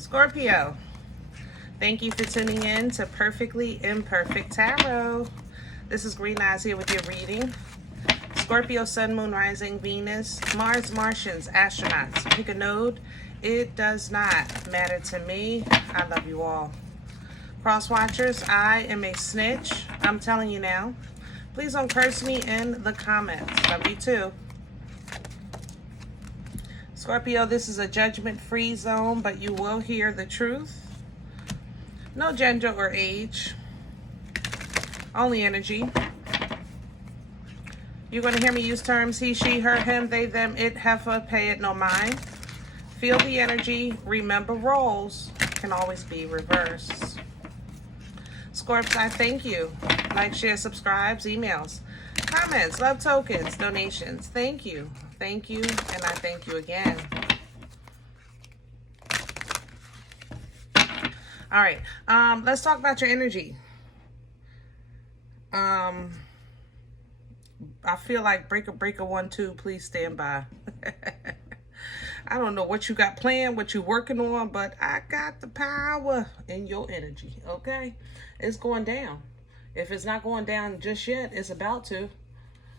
Scorpio, thank you for tuning in to Perfectly Imperfect Tarot. This is Green Eyes here with your reading. Scorpio, Sun, Moon, Rising, Venus, Mars, Martians, astronauts. Pick a node. It does not matter to me. I love you all. Cross watchers, I am a snitch. I'm telling you now. Please don't curse me in the comments. Love you too. Scorpio, this is a judgment-free zone, but you will hear the truth. No gender or age. Only energy. You're going to hear me use terms he, she, her, him, they, them, it, heifer, pay it, no mind. Feel the energy. Remember, roles can always be reversed. Scorps, I thank you. Like, share, subscribes, emails, comments, love tokens, donations. Thank you. Thank you, and I thank you again. All right, let's talk about your energy. I feel like breaker 1-2, please stand by. I don't know what you got planned, what you're working on, but I got the power in your energy, okay? It's going down. If it's not going down just yet, it's about to.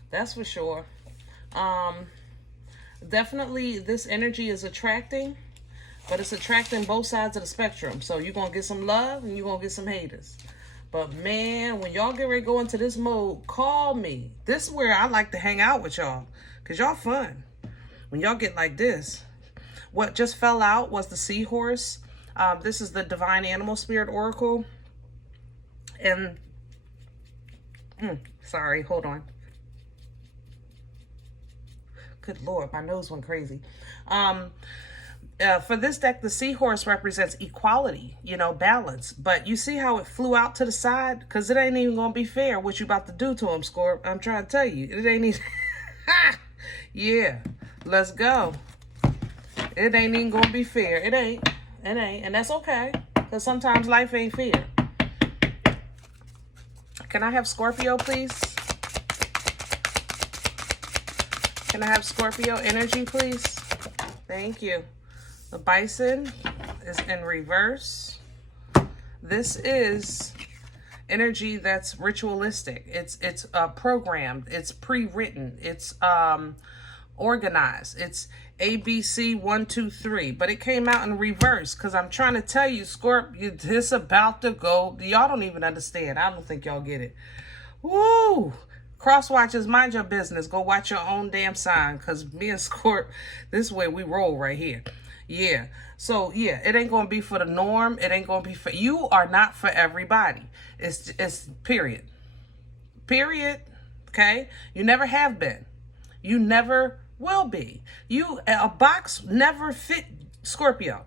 That's for sure. Definitely this energy is attracting, but it's attracting both sides of the spectrum. So you're going to get some love and you're going to get some haters. But man, when y'all get ready to go into this mode, call me. This is where I like to hang out with y'all, because y'all fun. When y'all get like this. What just fell out was the seahorse. This is the Divine Animal Spirit Oracle. And, sorry, hold on. Good Lord, my nose went crazy. For this deck, the seahorse represents equality, you know, balance. But you see how it flew out to the side? Because it ain't even going to be fair what you about to do to him, Scorp. I'm trying to tell you. It ain't even... Yeah, let's go. It ain't even going to be fair. It ain't. It ain't. And that's okay. Because sometimes life ain't fair. Can I have Scorpio, please? Can I have Scorpio energy, please? Thank you. The bison is in reverse. This is energy that's ritualistic. It's programmed. It's pre-written. It's organized. It's ABC 1, 2, 3. But it came out in reverse because I'm trying to tell you, Scorp, this about to go. Y'all don't even understand. I don't think y'all get it. Woo! Cross watchers, mind your business. Go watch your own damn sign, because me and Scorp, this is where we roll right here. Yeah. So, yeah, it ain't going to be for the norm. It ain't going to be for... You are not for everybody. It's period. Period. Okay? You never have been. You never will be. A box never fit Scorpio.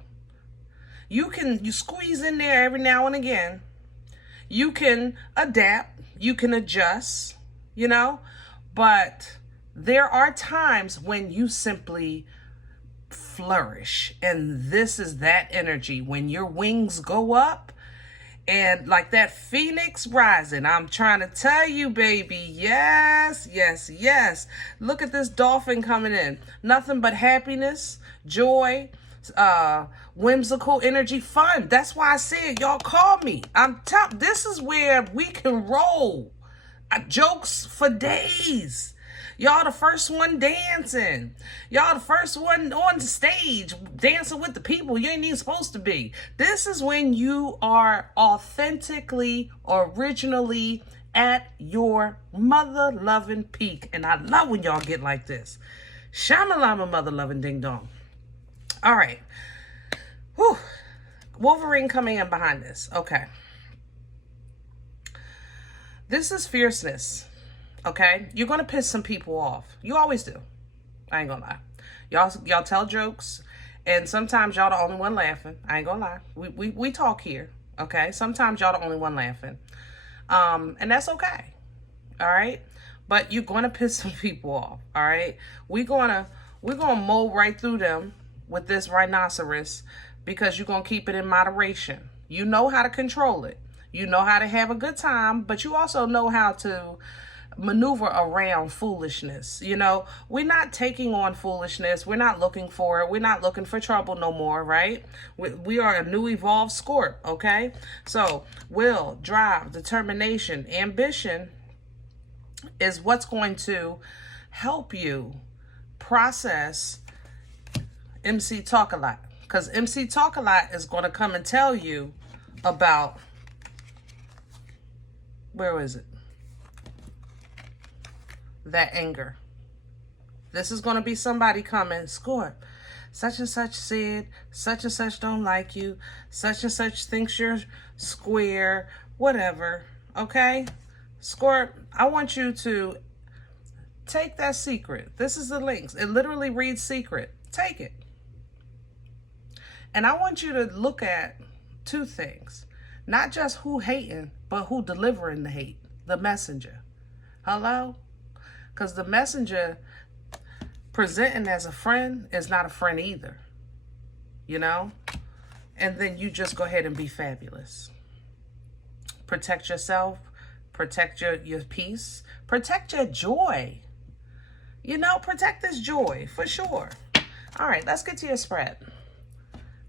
You squeeze in there every now and again. You can adapt. You can adjust. You know, but there are times when you simply flourish. And this is that energy when your wings go up and like that phoenix rising. I'm trying to tell you, baby. Yes, yes, yes. Look at this dolphin coming in. Nothing but happiness, joy, whimsical energy, fun. That's why I said, y'all call me. This is where we can roll. Jokes for days. Y'all the first one dancing. Y'all the first one on the stage dancing with the people you ain't even supposed to be. This is when you are authentically, originally at your mother-loving peak. And I love when y'all get like this. Shamalama mother-loving ding-dong. All right. Whew. Wolverine coming in behind this. Okay. This is fierceness, okay? You're going to piss some people off. You always do. I ain't going to lie. Y'all tell jokes, and sometimes y'all the only one laughing. I ain't going to lie. We talk here, okay? Sometimes y'all the only one laughing. And that's okay, all right? But you're going to piss some people off, all right? We're gonna mow right through them with this rhinoceros because you're going to keep it in moderation. You know how to control it. You know how to have a good time, but you also know how to maneuver around foolishness. You know, we're not taking on foolishness. We're not looking for it. We're not looking for trouble no more, right? We are a new evolved Scorp, okay? So will, drive, determination, ambition is what's going to help you process MC Talk a Lot. Because MC Talk a Lot is going to come and tell you about, where is it? That anger. This is going to be somebody coming, Scorp, such and such said, such and such don't like you, such and such thinks you're square, whatever, okay? Scorp, I want you to take that secret. This is the links. It literally reads secret. Take it. And I want you to look at two things. Not just who hating, but who delivering the hate. The messenger. Hello? Because the messenger presenting as a friend is not a friend either. You know? And then you just go ahead and be fabulous. Protect yourself. Protect your peace. Protect your joy. You know, protect this joy for sure. All right, let's get to your spread.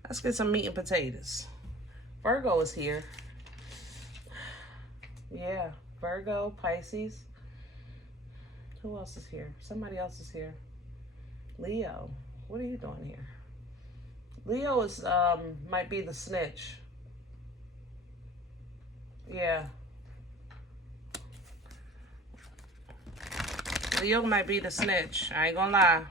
Let's get some meat and potatoes. Virgo is here. Yeah, Virgo, Pisces. Who else is here? Somebody else is here. Leo, what are you doing here? Leo is might be the snitch. Yeah. Leo might be the snitch. I ain't gonna lie.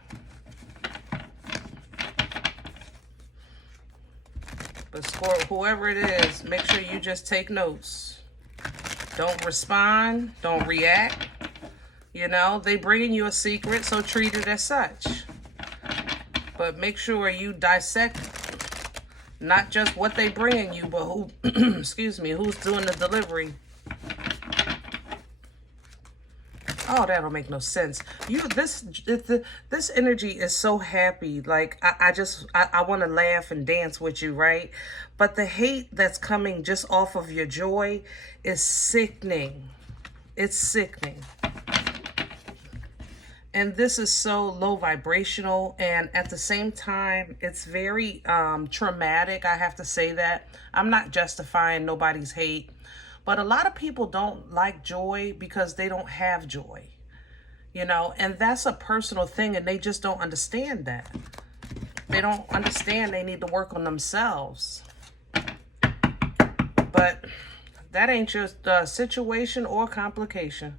But whoever it is, make sure you just take notes. Don't respond. Don't react. You know, they bringing you a secret, so treat it as such. But make sure you dissect not just what they bringing you, but who, excuse me, who's doing the delivery. Oh, that don't make no sense. This energy is so happy. Like, I want to laugh and dance with you, right? But the hate that's coming just off of your joy is sickening. It's sickening. And this is so low vibrational, and at the same time, it's very traumatic. I have to say that. I'm not justifying nobody's hate. But a lot of people don't like joy because they don't have joy, you know, and that's a personal thing, and they just don't understand that. They don't understand they need to work on themselves. But that ain't just a situation or complication.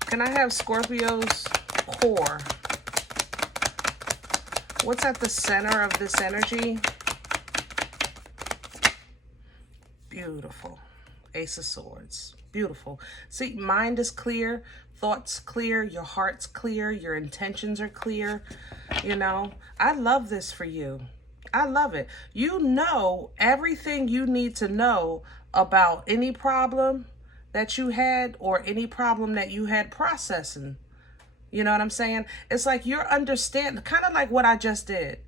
Can I have Scorpio's core? What's at the center of this energy? Beautiful. Ace of Swords. Beautiful. See, mind is clear, thoughts clear, your heart's clear, your intentions are clear. You know, I love this for you. I love it. You know everything you need to know about any problem that you had or any problem that you had processing. You know what I'm saying? It's like you're understanding, kind of like what I just did.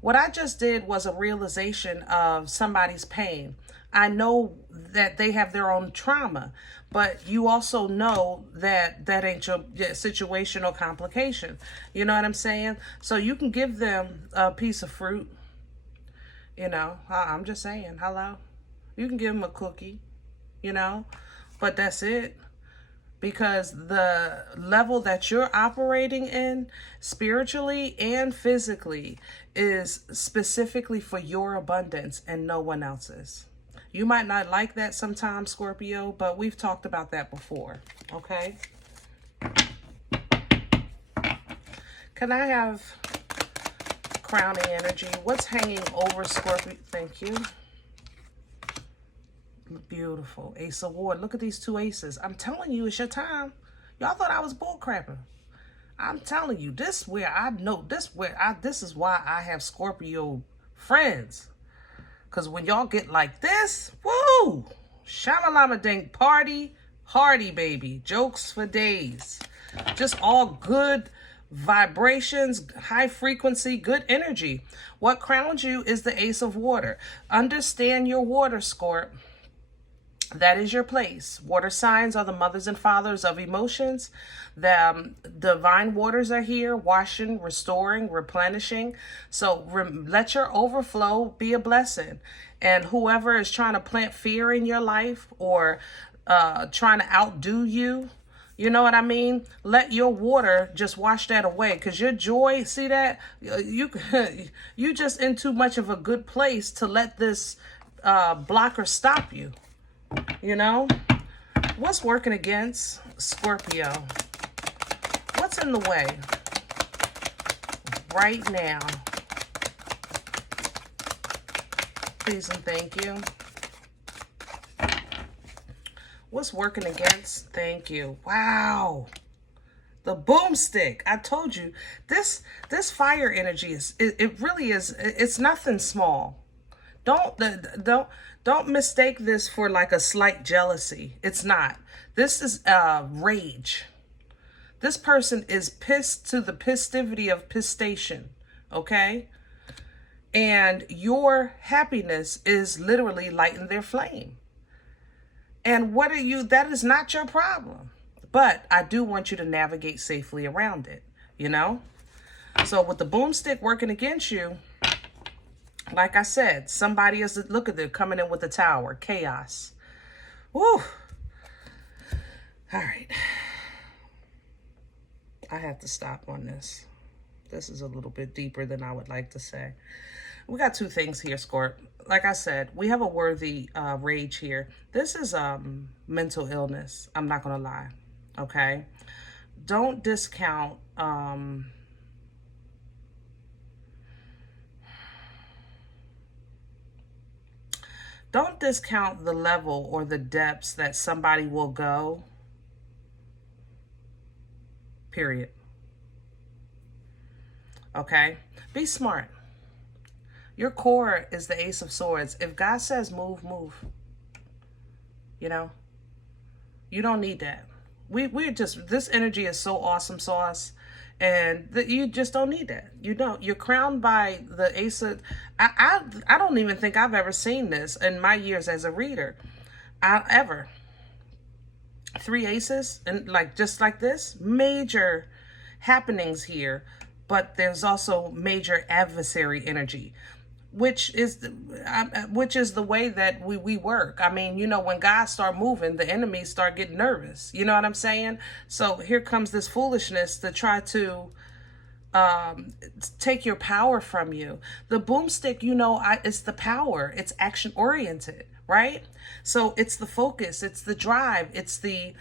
What I just did was a realization of somebody's pain. I know that they have their own trauma, but you also know that that ain't your situation or complication. You know what I'm saying? So you can give them a piece of fruit. You know, I'm just saying, hello. You can give them a cookie, you know, but that's it. Because the level that you're operating in spiritually and physically is specifically for your abundance and no one else's. You might not like that sometimes, Scorpio, but we've talked about that before, okay? Can I have crowning energy? What's hanging over Scorpio? Thank you. Beautiful. Ace of War. Look at these two aces. I'm telling you, it's your time. Y'all thought I was bullcrapping. I'm telling you, this is where I know, this is why I have Scorpio friends. Because when y'all get like this, woo! Shamalama dink party, hardy baby. Jokes for days. Just all good vibrations, high frequency, good energy. What crowns you is the Ace of Water. Understand your water, Scorp. That is your place. Water signs are the mothers and fathers of emotions. The divine waters are here, washing, restoring, replenishing. So let your overflow be a blessing. And whoever is trying to plant fear in your life or trying to outdo you, you know what I mean? Let your water just wash that away. Because your joy, see that? You just in too much of a good place to let this blocker stop you. You know, what's working against Scorpio? What's in the way right now? Please and thank you. What's working against? Thank you. Wow. The boomstick. I told you this fire energy is it really is. It's nothing small. Don't mistake this for like a slight jealousy. It's not. This is rage. This person is pissed to the pistivity of pistation, okay? And your happiness is literally lighting their flame. And what are you? That is not your problem. But I do want you to navigate safely around it, you know? So with the boomstick working against you, like I said, somebody is, look at them coming in with the tower. Chaos. Woo. All right. I have to stop on this. This is a little bit deeper than I would like to say. We got two things here, Scorp. Like I said, we have a worthy rage here. This is mental illness. I'm not going to lie. Okay? Don't discount... Don't discount the level or the depths that somebody will go, period. Okay? Be smart. Your core is the Ace of Swords. If God says move, move. You know? You don't need that. We're just, this energy is so awesome sauce. And you just don't need that. You don't. You're crowned by the Ace of... I don't even think I've ever seen this in my years as a reader. Ever. 3 aces, and like just like this. Major happenings here. But there's also major adversary energy. Which is the way that we work. I mean, you know, when God start moving, the enemies start getting nervous. You know what I'm saying? So here comes this foolishness to try to take your power from you. The boomstick, you know, it's the power. It's action oriented, right? So it's the focus. It's the drive. It's the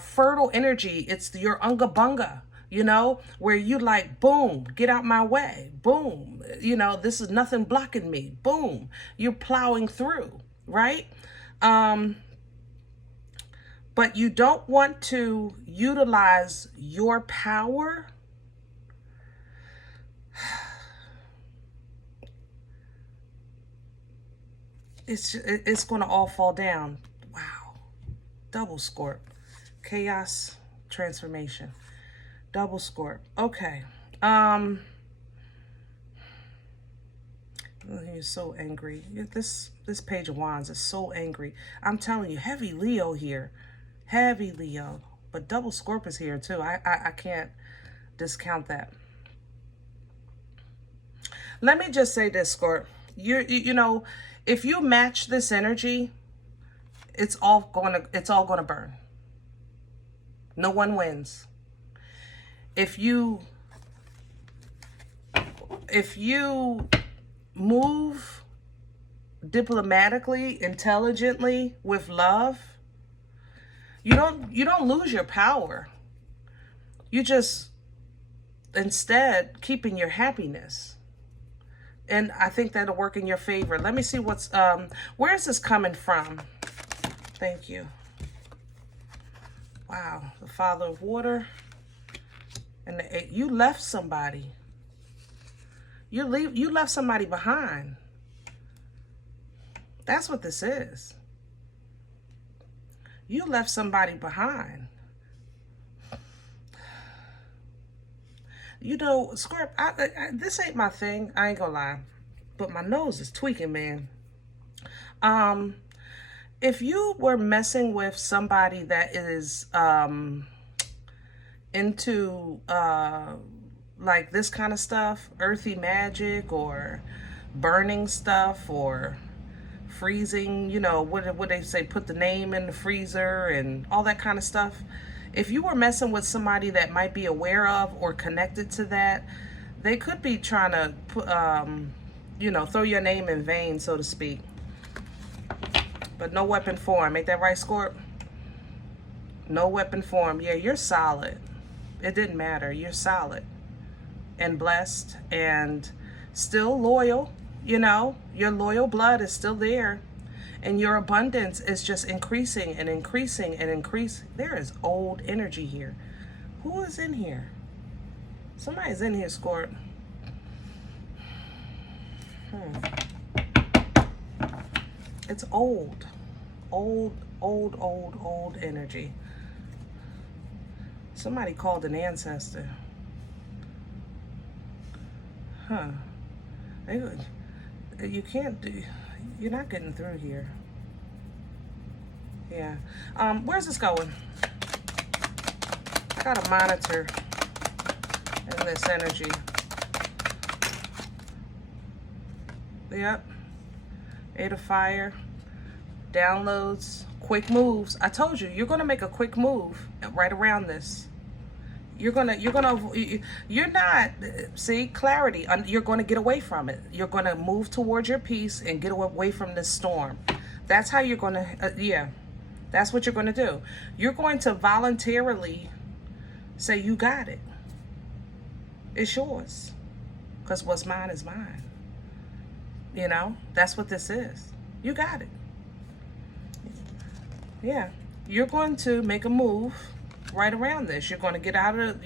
fertile energy. It's your unga bunga. You know, where you like, boom, get out my way, boom, you know, this is nothing blocking me, boom, you're plowing through, right? But you don't want to utilize your power it's going to all fall down. Wow. Double Scorp. Chaos transformation. Double Scorp. Okay. He's so angry. This Page of Wands is so angry. I'm telling you, heavy Leo here. Heavy Leo. But double Scorp is here too. I can't discount that. Let me just say this, Scorp. You know, if you match this energy, it's all gonna burn. No one wins. If you move diplomatically, intelligently, with love, you don't lose your power. You just instead keeping your happiness. And I think that'll work in your favor. Let me see what's where is this coming from? Thank you. Wow, the Father of Water. And you left somebody. You left somebody behind. That's what this is. You left somebody behind. You know, Scorp, this ain't my thing. I ain't gonna lie. But my nose is tweaking, man. if you were messing with somebody that is into like this kind of stuff, earthy magic or burning stuff or freezing, you know, what they say, put the name in the freezer and all that kind of stuff. If you were messing with somebody that might be aware of or connected to that, they could be trying to put, you know, throw your name in vain, so to speak. But no weapon form. Ain't that right, Scorp? No weapon form. Yeah, you're solid. It didn't matter. You're solid and blessed and still loyal. You know, your loyal blood is still there. And your abundance is just increasing and increasing and increasing. There is old energy here. Who is in here? Somebody's in here, Scorp. It's old. Old energy. Somebody called an ancestor. Huh. You can't do... You're not getting through here. Yeah. Where's this going? I got a monitor in this energy. Yep. 8 of fire. Downloads. Quick moves. I told you, you're going to make a quick move right around this. You're not, see, clarity. You're going to get away from it. You're going to move towards your peace and get away from this storm. That's how you're going to, yeah, that's what you're going to do. You're going to voluntarily say, you got it. It's yours. Because what's mine is mine. You know, that's what this is. You got it. Yeah. You're going to make a move right around this. You're going to get out of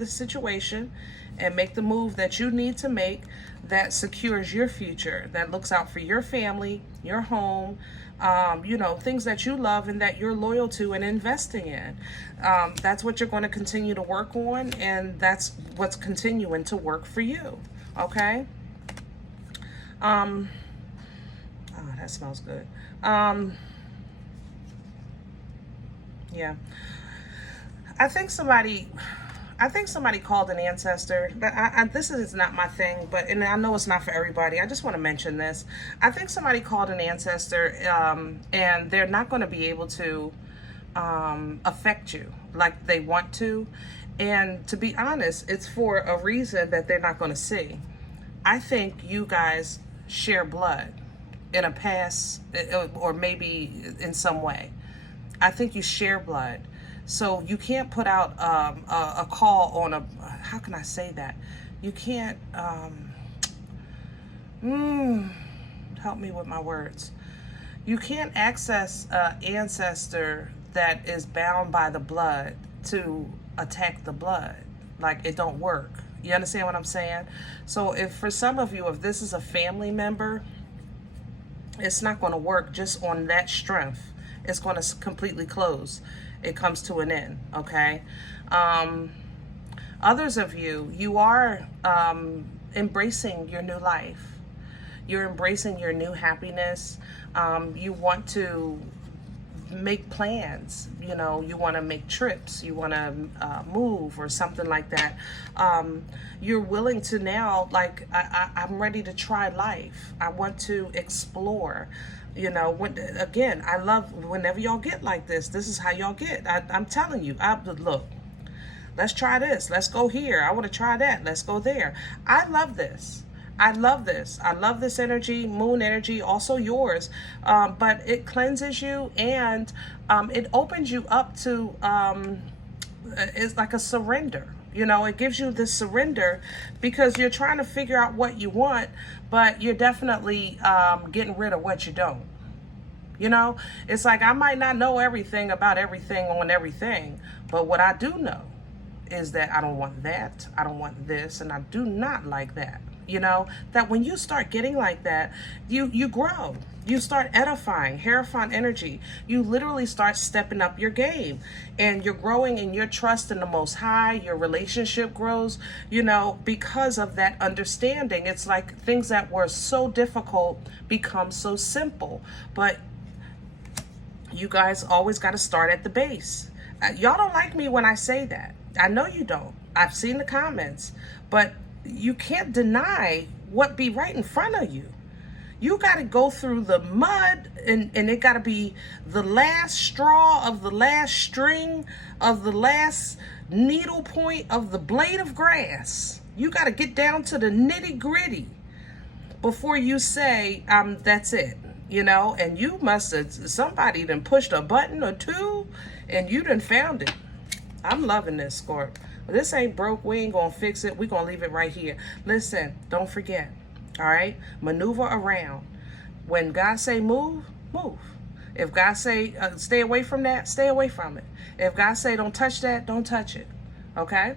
the situation and make the move that you need to make that secures your future, that looks out for your family, your home, you know, things that you love and that you're loyal to and investing in. That's what you're going to continue to work on, and that's what's continuing to work for you. Okay? Oh, that smells good. Yeah. I think somebody called an ancestor, but this is not my thing, and I know it's not for everybody. I just want to mention this. I think somebody called an ancestor, and they're not going to be able to affect you like they want to. And to be honest, it's for a reason that they're not going to see. I think you guys share blood in a past, or maybe in some way. I think you share blood. So you can't put out a call on how can I say that? You can't, help me with my words. You can't access an ancestor that is bound by the blood to attack the blood. Like, it don't work. You understand what I'm saying? So if for some of you, if this is a family member, it's not going to work just on that strength. It's going to completely close. It comes to an end, okay? Others of you, you are embracing your new life. You're embracing your new happiness. You want to make plans, you know, you want to make trips, you want to move or something like that. You're willing to now, like, I'm ready to try life. I want to explore. You know, again, I love whenever y'all get like this. This is how y'all get. I'm telling you, look, let's try this. Let's go here. I want to try that. Let's go there. I love this. I love this. I love this energy, moon energy, also yours. But it cleanses you, and it opens you up to, it's like a surrender. You know, it gives you this surrender because you're trying to figure out what you want, but you're definitely getting rid of what you don't. You know, it's like I might not know everything about everything on everything, but what I do know is that I don't want that, I don't want this, and I do not like that. You know, that when you start getting like that, you grow. You start edifying, Hierophant energy. You literally start stepping up your game, and you're growing in your trust in the Most High. Your relationship grows, you know, because of that understanding. It's like things that were so difficult become so simple. But You guys always got to start at the base. Y'all don't like me when I say that. I know you don't. I've seen the comments, but you can't deny what be right in front of you. You got to go through the mud, and it got to be the last straw of the last string of the last needle point of the blade of grass. You got to get down to the nitty gritty before you say, that's it, you know, and you must have, somebody done pushed a button or two and you done found it. I'm loving this, Scorp. This ain't broke. We ain't gonna fix it. We gonna leave it right here. Listen, don't forget, all right? Maneuver around. When God say move, move. If God say stay away from that, stay away from it. If God say don't touch that, don't touch it, okay?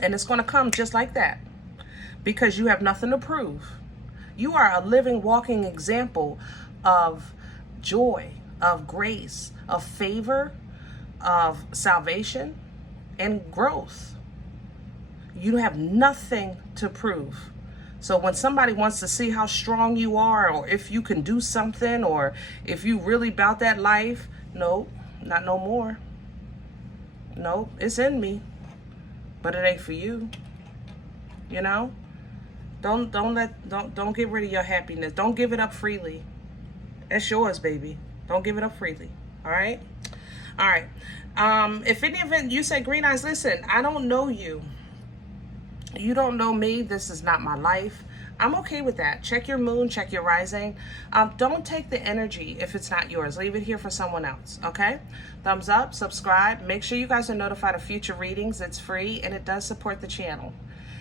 And it's gonna come just like that because you have nothing to prove. You are a living, walking example of joy, of grace, of favor, of salvation, and growth. You have nothing to prove. So when somebody wants to see how strong you are, or if you can do something, or if you really about that life, no, not no more. No, it's in me, but it ain't for you. You know? Don't get rid of your happiness. Don't give it up freely. That's yours, baby. Don't give it up freely. All right? All right. If any event you say, Green Eyes, listen, I don't know you. You don't know me. This is not my life. I'm okay with that. Check your moon, check your rising. Don't take the energy if it's not yours. Leave it here for someone else, okay? Thumbs up, subscribe. Make sure you guys are notified of future readings. It's free, and it does support the channel.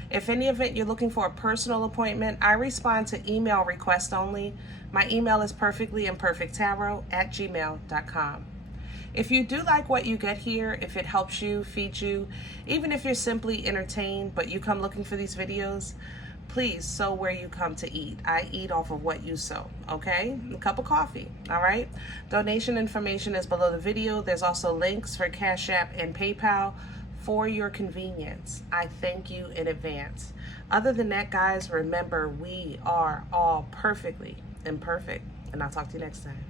If any event you're looking for a personal appointment, I respond to email requests only. My email is perfectlyimperfecttarot@gmail.com. If you do like what you get here, if it helps you, feeds you, even if you're simply entertained, but you come looking for these videos, please sow where you come to eat. I eat off of what you sow, okay? A cup of coffee, all right? Donation information is below the video. There's also links for Cash App and PayPal for your convenience. I thank you in advance. Other than that, guys, remember, we are all perfectly imperfect, and I'll talk to you next time.